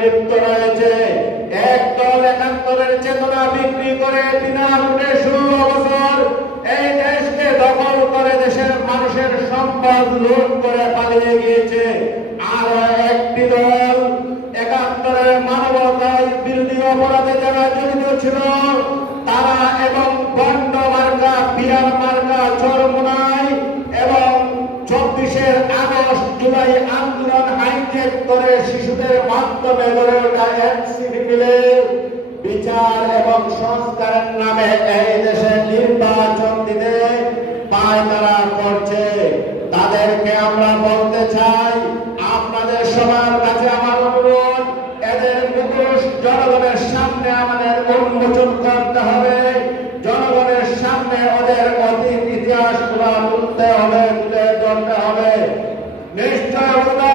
লিপ্ত রয়েছে। একদল একাত্তরের চেতনা বিক্রি করে বিনা ভোটে 16 বছর এই দেশকে দখল করে দেশের মানুষের সম্পদ লুট করে পালিয়ে গিয়েছে। আরো একটি দল একাত্তরের মানবতার বিরোধী অপরাধে যারা জড়িত ছিল তারা এবং বন্ড মার্কা, বিয়ার মার্কা, চরমোনাই এবং 24 আগস্ট জুলাই আন্দোলন হাইজ্যাক করে শিশুদের মাধ্যমে গড়ে ওঠা এনসিপি মিলের বিচার এবং সংস্কারের নামে এই দেশে নির্বাচন দিতে পায়তারা করছে। তাদেরকে আমরা বলতে চাই, আপনাদের সবার কাছে আমার অনুরোধ, এদের মুখোশ জনগণের সামনে আমাদের উন্মোচন করতে হবে। জনগণের সামনে ওদের অতীত ইতিহাসগুলো তুলতে হবে, তুলে ধরতে হবে। নিশ্চয়